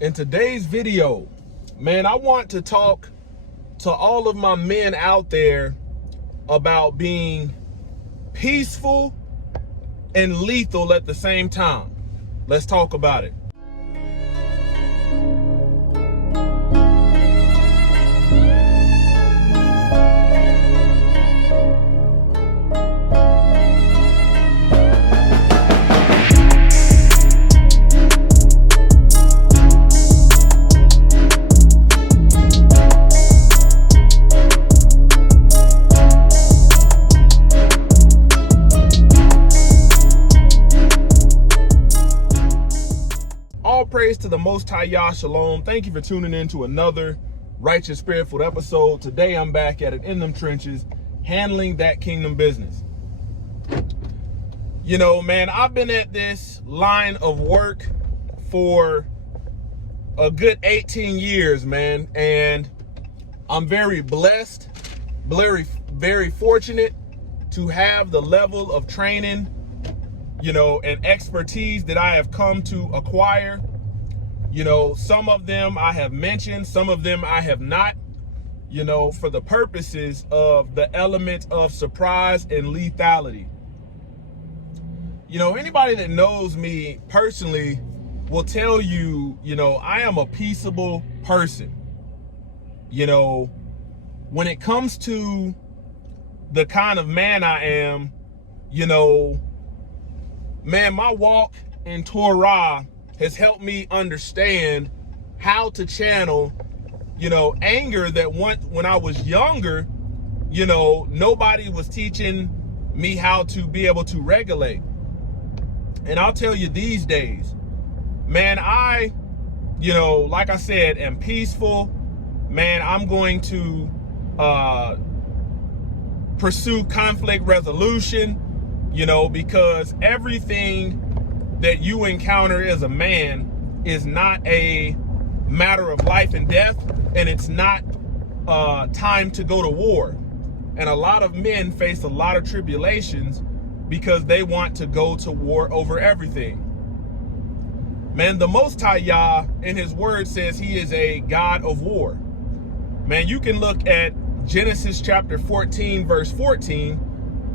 In today's video, man, I want to talk to all of my men out there about being peaceful and lethal at the same time. Let's talk about it. All praise to the Most High Yah Shalom. Thank you for tuning in to another Righteous Spirit-filled episode. Today I'm back at it in them trenches, handling that kingdom business. You know, man, I've been at this line of work for a good 18 years, man, and I'm very blessed, very fortunate to have the level of training, you know, and expertise that I have come to acquire. You know, some of them I have mentioned, some of them I have not, you know, for the purposes of the element of surprise and lethality. You know, anybody that knows me personally will tell you, you know, I am a peaceable person. You know, when it comes to the kind of man I am, you know, man, my walk in Torah has helped me understand how to channel, you know, anger that when I was younger, you know, nobody was teaching me how to be able to regulate. And I'll tell you these days, man, I, you know, like I said, am peaceful. Man, I'm going to pursue conflict resolution, you know, because everything that you encounter as a man is not a matter of life and death, and it's not time to go to war. And a lot of men face a lot of tribulations because they want to go to war over everything. Man, the Most High Yah in his word says he is a God of war. Man, you can look at Genesis chapter 14, verse 14,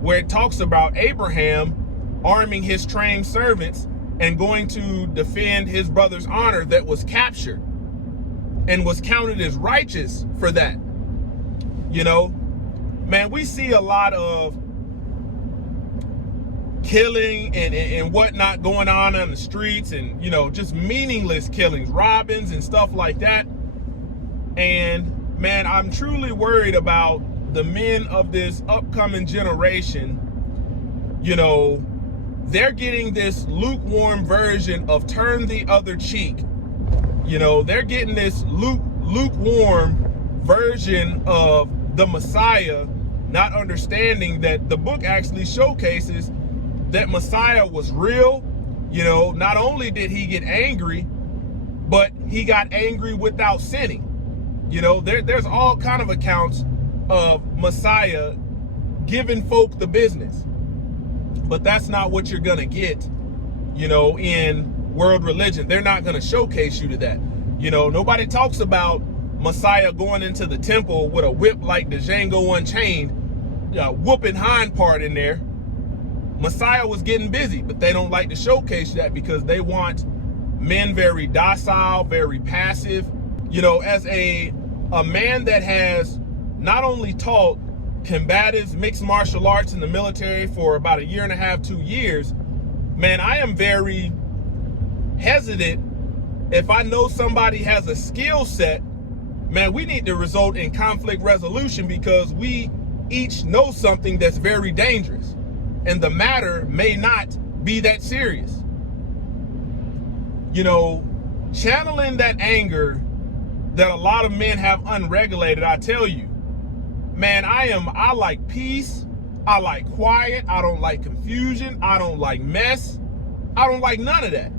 where it talks about Abraham arming his trained servants and going to defend his brother's honor that was captured and was counted as righteous for that. You know, man, we see a lot of killing and whatnot going on the streets, and, you know, just meaningless killings, robbings and stuff like that. And man, I'm truly worried about the men of this upcoming generation. You know, they're getting this lukewarm version of turn the other cheek. You know, they're getting this lukewarm version of the Messiah, not understanding that the book actually showcases that Messiah was real. You know, not only did he get angry, but he got angry without sinning. You know, there's all kind of accounts of Messiah giving folk the business. But that's not what you're going to get, you know, in world religion. They're not going to showcase you to that. You know, nobody talks about Messiah going into the temple with a whip like the Django Unchained, whooping hind part in there. Messiah was getting busy, but they don't like to showcase that because they want men very docile, very passive. You know, as a man that has not only taught combatives, mixed martial arts in the military for about 1.5 years, 2 years, man, I am very hesitant. If I know somebody has a skill set, man, we need to result in conflict resolution because we each know something that's very dangerous, and the matter may not be that serious. You know, channeling that anger that a lot of men have unregulated, I tell you, man, I like peace. I like quiet. I don't like confusion. I don't like mess. I don't like none of that.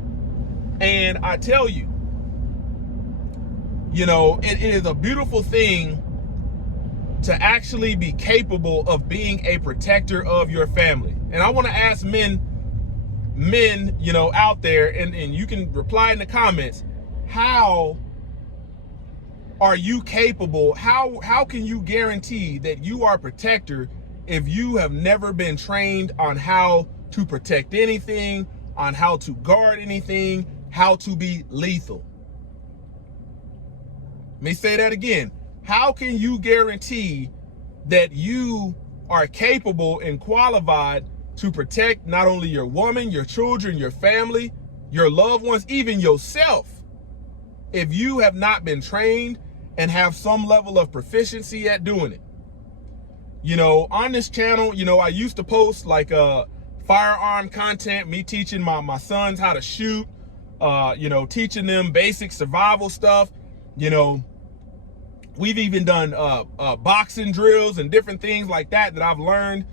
And I tell you, you know, it is a beautiful thing to actually be capable of being a protector of your family. And I want to ask men, you know, out there, and you can reply in the comments, how are you capable? How can you guarantee that you are a protector if you have never been trained on how to protect anything, on how to guard anything, how to be lethal? Let me say that again. How can you guarantee that you are capable and qualified to protect not only your woman, your children, your family, your loved ones, even yourself, if you have not been trained and have some level of proficiency at doing it? You know, on this channel, you know, I used to post like firearm content, me teaching my sons how to shoot, you know, teaching them basic survival stuff. You know, we've even done boxing drills and different things like that I've learned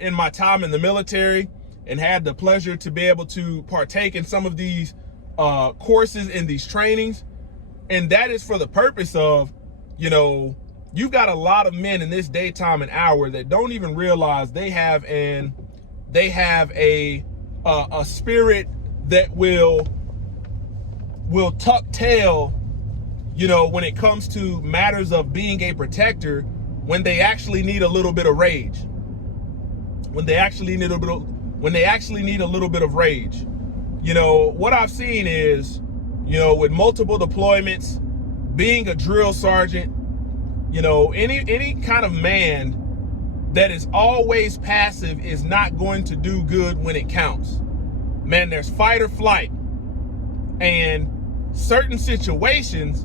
in my time in the military, and had the pleasure to be able to partake in some of these courses and these trainings. And that is for the purpose of, you know, you've got a lot of men in this daytime and hour that don't even realize they have a spirit that will tuck tail, you know, when it comes to matters of being a protector, when they actually need a little bit of rage. When they actually need a little bit of rage. You know, what I've seen is, you know, with multiple deployments, being a drill sergeant, you know, any kind of man that is always passive is not going to do good when it counts. Man, there's fight or flight. And certain situations,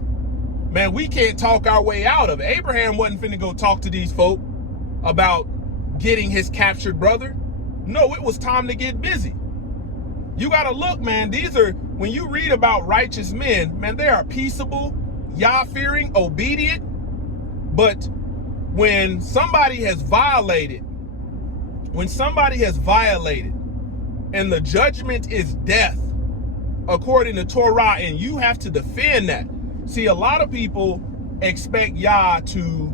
man, we can't talk our way out of it. Abraham wasn't finna go talk to these folk about getting his captured brother. No, it was time to get busy. You gotta look, man, these are, when you read about righteous men, man, they are peaceable, Yah-fearing, obedient. But when somebody has violated, and the judgment is death, according to Torah, and you have to defend that. See, a lot of people expect Yah to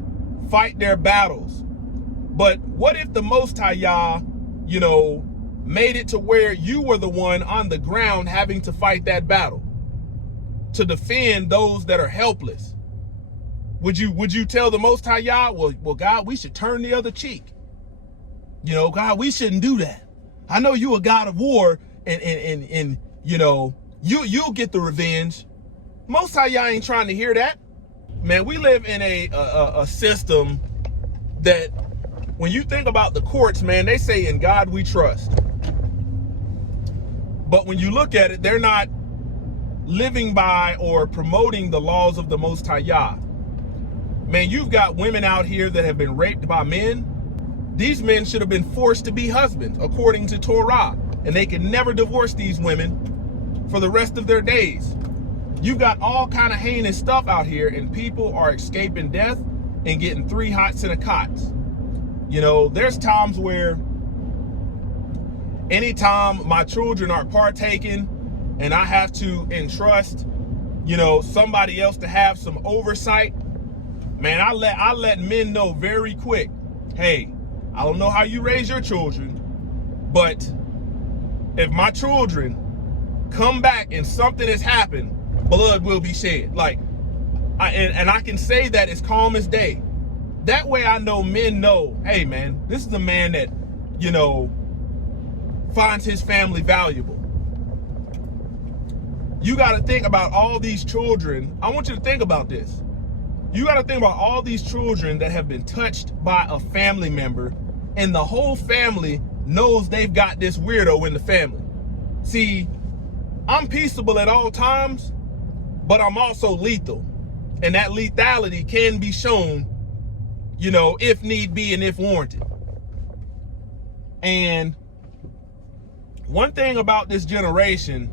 fight their battles. But what if the Most High Yah, you know, made it to where you were the one on the ground having to fight that battle to defend those that are helpless? Would you tell the Most High Yah, well, God, we should turn the other cheek? You know, God, we shouldn't do that. I know you a God of war, and you know, you'll get the revenge. Most High Yah ain't trying to hear that. Man, we live in a system that, when you think about the courts, man, they say in God we trust. But when you look at it, they're not living by or promoting the laws of the Most High Yah. Man, you've got women out here that have been raped by men. These men should have been forced to be husbands according to Torah, and they can never divorce these women for the rest of their days. You've got all kind of heinous stuff out here, and people are escaping death and getting 3 hots in a cot. You know, there's times where anytime my children are partaking and I have to entrust, you know, somebody else to have some oversight, man, I let men know very quick, hey, I don't know how you raise your children, but if my children come back and something has happened, blood will be shed. Like, I can say that as calm as day. That way I know men know, hey man, this is a man that, you know, finds his family valuable. You got to think about all these children. I want you to think about this. You got to think about all these children that have been touched by a family member, and the whole family knows they've got this weirdo in the family. See, I'm peaceable at all times, but I'm also lethal. And that lethality can be shown, you know, if need be and if warranted. And one thing about this generation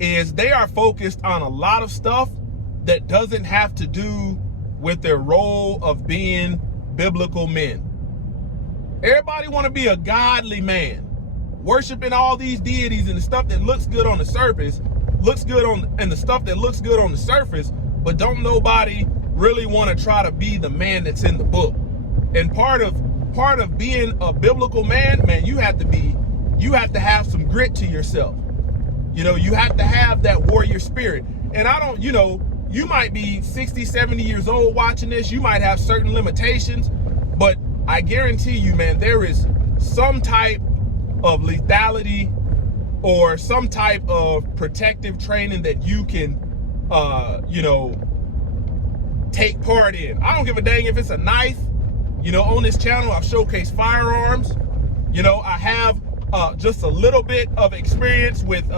is they are focused on a lot of stuff that doesn't have to do with their role of being biblical men. Everybody want to be a godly man, worshiping all these deities, and the stuff that looks good on the surface and the stuff that looks good on the surface, but don't nobody really want to try to be the man that's in the book. And part of being a biblical man, you have to have some grit to yourself. You know, you have to have that warrior spirit. And I don't, you might be 60, 70 years old watching this. You might have certain limitations, but I guarantee you, man, there is some type of lethality or some type of protective training that you can, take part in. I don't give a dang if it's a knife. On this channel, I've showcased firearms. I have just a little bit of experience with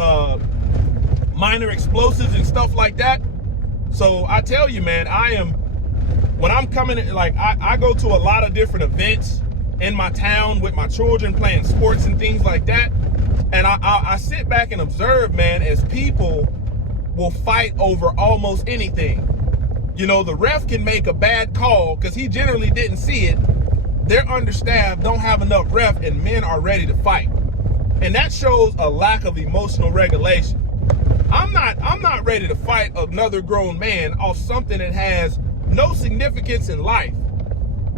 minor explosives and stuff like that. So I tell you, man, when I'm coming, like I go to a lot of different events in my town with my children playing sports and things like that. And I sit back and observe, man, as people will fight over almost anything. The ref can make a bad call because he generally didn't see it. They're understaffed, don't have enough ref, and men are ready to fight. And that shows a lack of emotional regulation. I'm not ready to fight another grown man off something that has no significance in life.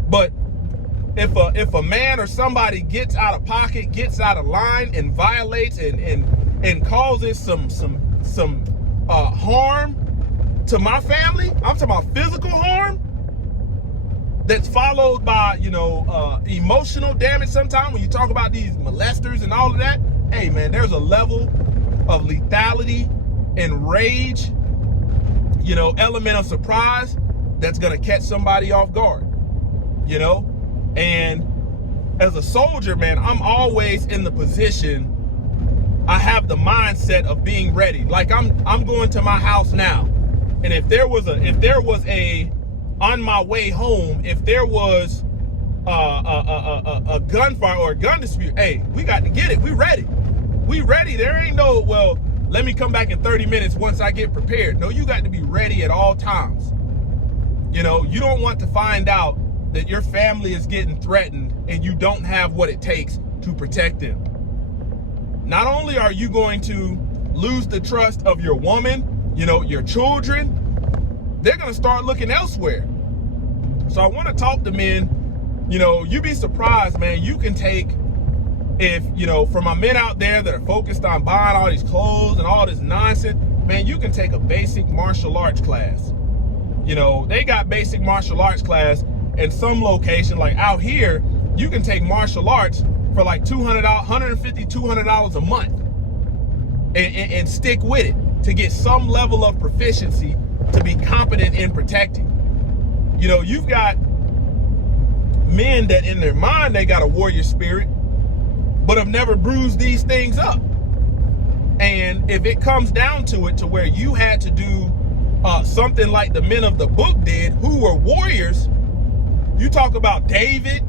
But if a man or somebody gets out of pocket, gets out of line, and violates and causes some harm to my family, I'm talking about physical harm that's followed by emotional damage. Sometimes when you talk about these molesters and all of that, hey man, there's a level of lethality and rage, element of surprise that's gonna catch somebody off guard. And as a soldier, man, I'm always in the position, I have the mindset of being ready. Like I'm going to my house now, and if there was a on my way home, if there was a gunfire or a gun dispute, hey, we got to get it. We ready. There ain't no, well, let me come back in 30 minutes once I get prepared. No, you got to be ready at all times. You don't want to find out that your family is getting threatened and you don't have what it takes to protect them. Not only are you going to lose the trust of your woman, your children, they're going to start looking elsewhere. So I want to talk to men. You'd be surprised, man. You can take, for my men out there that are focused on buying all these clothes and all this nonsense, man, you can take a basic martial arts class. They got basic martial arts class in some location, like out here, you can take martial arts for like $200, $150, $200 a month and stick with it to get some level of proficiency to be competent in protecting. You've got men that in their mind, they got a warrior spirit, but have never bruised these things up. And if it comes down to it, to where you had to do something like the men of the book did, who were warriors, you talk about David,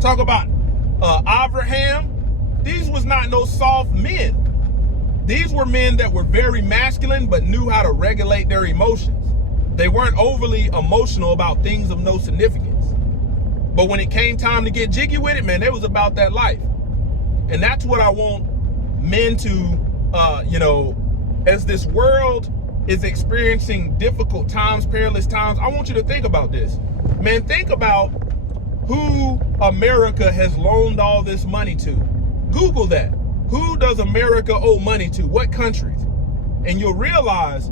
talk about Abraham. These was not no soft men. These were men that were very masculine, but knew how to regulate their emotions. They weren't overly emotional about things of no significance. But when it came time to get jiggy with it, man, it was about that life. And that's what I want men to, as this world is experiencing difficult times, perilous times, I want you to think about this. Man, think about who America has loaned all this money to. Google that. Who does America owe money to? What countries? And you'll realize,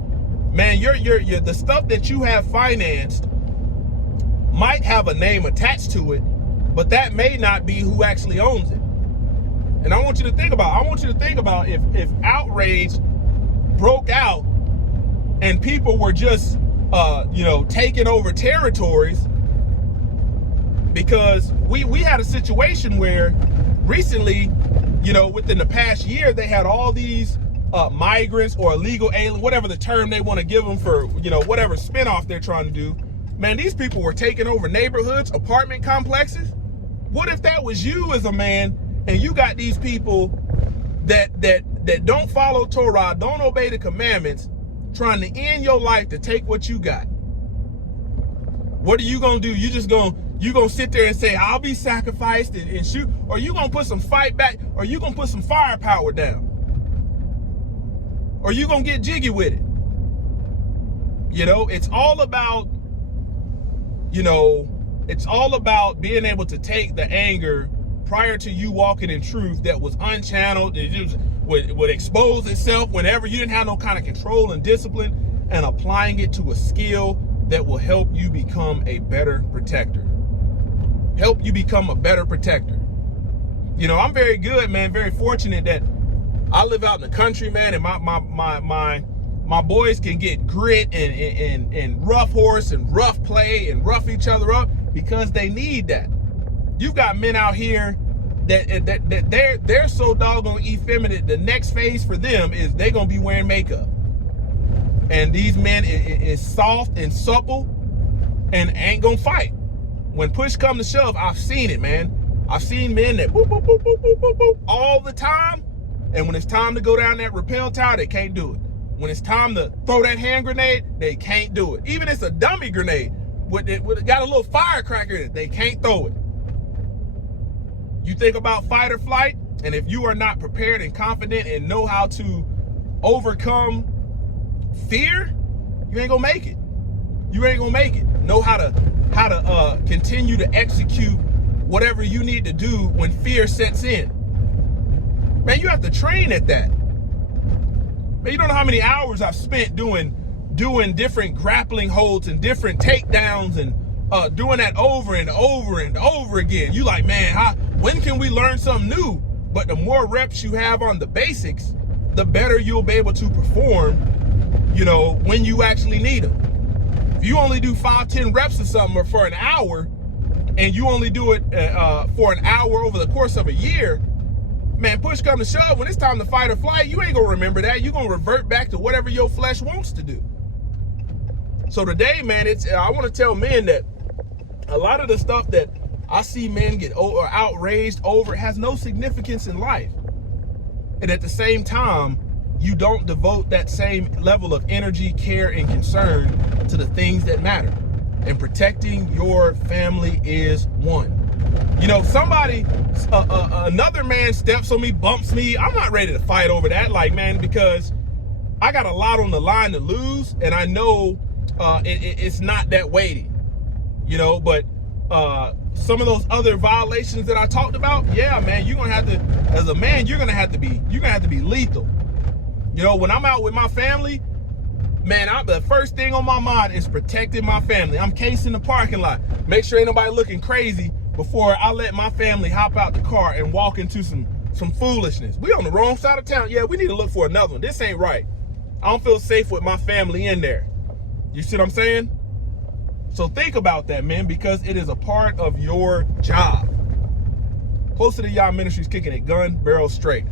man, the stuff that you have financed might have a name attached to it, but that may not be who actually owns it. And I want you to think about, if outrage broke out and people were just, taking over territories, because we had a situation where recently, within the past year, they had all these migrants or illegal alien, whatever the term they want to give them for, whatever spinoff they're trying to do. Man, these people were taking over neighborhoods, apartment complexes. What if that was you as a man, and you got these people that don't follow Torah, don't obey the commandments, trying to end your life to take what you got? What are you gonna do? You gonna sit there and say, I'll be sacrificed and shoot? Or you gonna put some fight back? Or you gonna put some firepower down? Or you gonna get jiggy with it? It's all about, it's all about being able to take the anger prior to you walking in truth that was unchanneled. It would expose itself whenever you didn't have no kind of control and discipline, and applying it to a skill that will help you become a better protector. Help you become a better protector. You know, I'm very good, man, very fortunate that I live out in the country, man, and my boys can get grit and rough horse and rough play and rough each other up because they need that. You've got men out here that they're so doggone effeminate. The next phase for them is they're gonna be wearing makeup. And these men is soft and supple and ain't gonna fight. When push come to shove, I've seen it, man. I've seen men that boop, boop, boop, boop, boop, boop, boop, all the time. And when it's time to go down that rappel tower, they can't do it. When it's time to throw that hand grenade, they can't do it. Even if it's a dummy grenade, with got a little firecracker in it, they can't throw it. You think about fight or flight, and if you are not prepared and confident and know how to overcome fear, you ain't gonna make it. You ain't gonna make it. Know how to continue to execute whatever you need to do when fear sets in. Man, you have to train at that. Man, you don't know how many hours I've spent doing different grappling holds and different takedowns and doing that over and over and over again. You like, man, when can we learn something new? But the more reps you have on the basics, the better you'll be able to perform, you know, when you actually need them. If you only do 5-10 reps of something for an hour, and you only do it for an hour over the course of a year, man, push come to shove, when it's time to fight or flight, you ain't gonna remember that. You're gonna revert back to whatever your flesh wants to do. So today, man, I wanna tell men that a lot of the stuff that I see men get outraged over has no significance in life. And at the same time, you don't devote that same level of energy, care, and concern to the things that matter. And protecting your family is one. You know, another man steps on me, bumps me. I'm not ready to fight over that, like, man, because I got a lot on the line to lose, and I know it's not that weighty, you know. But some of those other violations that I talked about, yeah, man, you're gonna have to, as a man, you're gonna have to be lethal. You know, when I'm out with my family, man, the first thing on my mind is protecting my family. I'm casing the parking lot. Make sure ain't nobody looking crazy before I let my family hop out the car and walk into some foolishness. We on the wrong side of town. Yeah, we need to look for another one. This ain't right. I don't feel safe with my family in there. You see what I'm saying? So think about that, man, because it is a part of your job. Closer to Y'all Ministries, kicking it gun barrel straight.